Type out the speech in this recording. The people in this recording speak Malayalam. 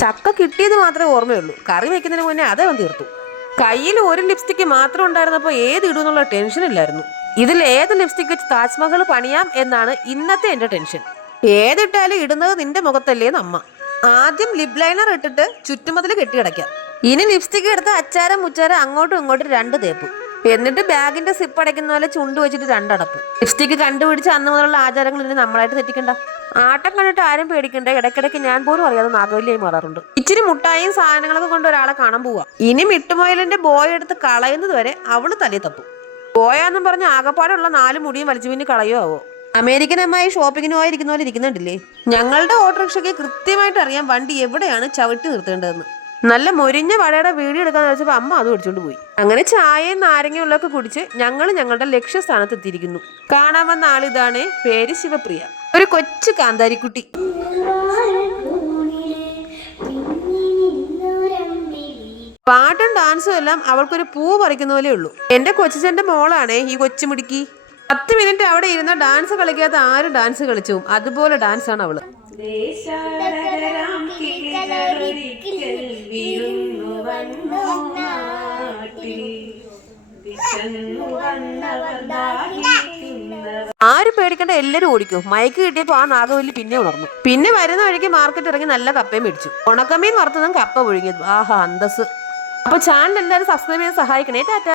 ചക്ക കിട്ടിയത് മാത്രമേ ഓർമ്മയുള്ളൂ, കറി വെക്കുന്നതിന് മുന്നേ അതവൻ തീർത്തു. കയ്യിൽ ഒരു ലിപ്സ്റ്റിക്ക് മാത്രം ഉണ്ടായിരുന്നപ്പോൾ ഏത് ഇടുന്നുള്ള ടെൻഷൻ ഇല്ലായിരുന്നു. ഇതിൽ ഏത് ലിപ്സ്റ്റിക് വെച്ച് താജ്മഹൽ പണിയാം എന്നാണ് ഇന്നത്തെ എന്റെ ടെൻഷൻ. ഏതിട്ടാലും ഇടുന്നത് നിന്റെ മുഖത്തല്ലേന്ന് അമ്മ. ആദ്യം ലിപ് ലൈനർ ഇട്ടിട്ട് ചുറ്റുമതിൽ കെട്ടിയടയ്ക്കാം. ഇനി ലിപ്സ്റ്റിക് എടുത്ത് അച്ചാരം മുച്ചാരം അങ്ങോട്ടും ഇങ്ങോട്ടും 2 തേപ്പ്. എന്നിട്ട് ബാഗിന്റെ സിപ്പ് അടയ്ക്കുന്ന പോലെ ചുണ്ട് വെച്ചിട്ട് 2 അടപ്പ്. ലിപ്സ്റ്റിക് കണ്ടുപിടിച്ച് അന്ന് മുതലുള്ള ആചാരങ്ങൾ ഇനി നമ്മളായിട്ട് തെറ്റിക്കണ്ട. ആട്ടം കണ്ടിട്ട് ആരും പേടിക്കണ്ട. ഇടയ്ക്കിടയ്ക്ക് ഞാൻ പോലും അറിയാതെ നാഗവല്ലിയായി മാറാറുണ്ട്. ഇച്ചിരി മുട്ടായും സാധനങ്ങളൊക്കെ കൊണ്ട് ഒരാളെ കാണാൻ പോവാ. ഇനി മിട്ടുമൊയിലിന്റെ ബോയ് എടുത്ത് കളയുന്നത് വരെ അവള് തലേ തപ്പും. ബോയാന്നും പറഞ്ഞ് ആകപ്പാടുള്ള 4 മുടിയും വലിച്ചു പിന്നി കളയോ ആവോ. അമേരിക്കൻ അമ്മായി ഷോപ്പിങ്ങിന് പോയിരിക്കുന്ന പോലെ ഇരിക്കുന്നുണ്ടല്ലേ. ഞങ്ങളുടെ ഓട്ടോറിക്ഷയ്ക്ക് കൃത്യമായിട്ട് അറിയാം വണ്ടി എവിടെയാണ് ചവിട്ടി നിർത്തേണ്ടതെന്ന്. നല്ല മൊരിഞ്ഞ വടയുടെ വീഡിയോ എടുക്കാന്ന് വെച്ചപ്പോൾ അമ്മ അത് പിടിച്ചോണ്ട് പോയി. അങ്ങനെ ചായയും നാരങ്ങയുള്ളൊക്കെ കുടിച്ച് ഞങ്ങൾ ഞങ്ങളുടെ ലക്ഷ്യസ്ഥാനത്ത് എത്തിയിരിക്കുന്നു. കാണാൻ വന്ന ആളിതാണ്, പേര് ശിവപ്രിയ. ഒരു കൊച്ചു കാന്താരിക്കുട്ടി. പാട്ടും ഡാൻസും എല്ലാം അവൾക്കൊരു പൂ പറിക്കുന്ന പോലെ ഉള്ളൂ. എന്റെ കൊച്ചിച്ചന്റെ മോളാണേ ഈ കൊച്ചുമിടുക്കി. 10 മിനിറ്റ് അവിടെ ഇരുന്ന ഡാൻസ് കളിക്കാത്ത ആരും ഡാൻസ് കളിച്ചു. അതുപോലെ ഡാൻസ് ആണ് അവള്. ആരും പേടിക്കേണ്ട, എല്ലാരും ഓടിക്കും. മയക്ക് കിട്ടിയപ്പോ ആ നാഗവല്ലി പിന്നെ ഉണർന്നു. പിന്നെ വരുന്ന വഴിക്ക് മാർക്കറ്റ് ഇറങ്ങി നല്ല കപ്പയും മേടിച്ചു. ഉണക്കമീൻ വറുത്തതും കപ്പ പുഴുങ്ങിയതും. ആഹാ അന്തസ്. അപ്പൊ ചാനൽ എല്ലാവരും സബ്സ്ക്രൈബ് ചെയ്യാൻ സഹായിക്കണേ. ടാറ്റ.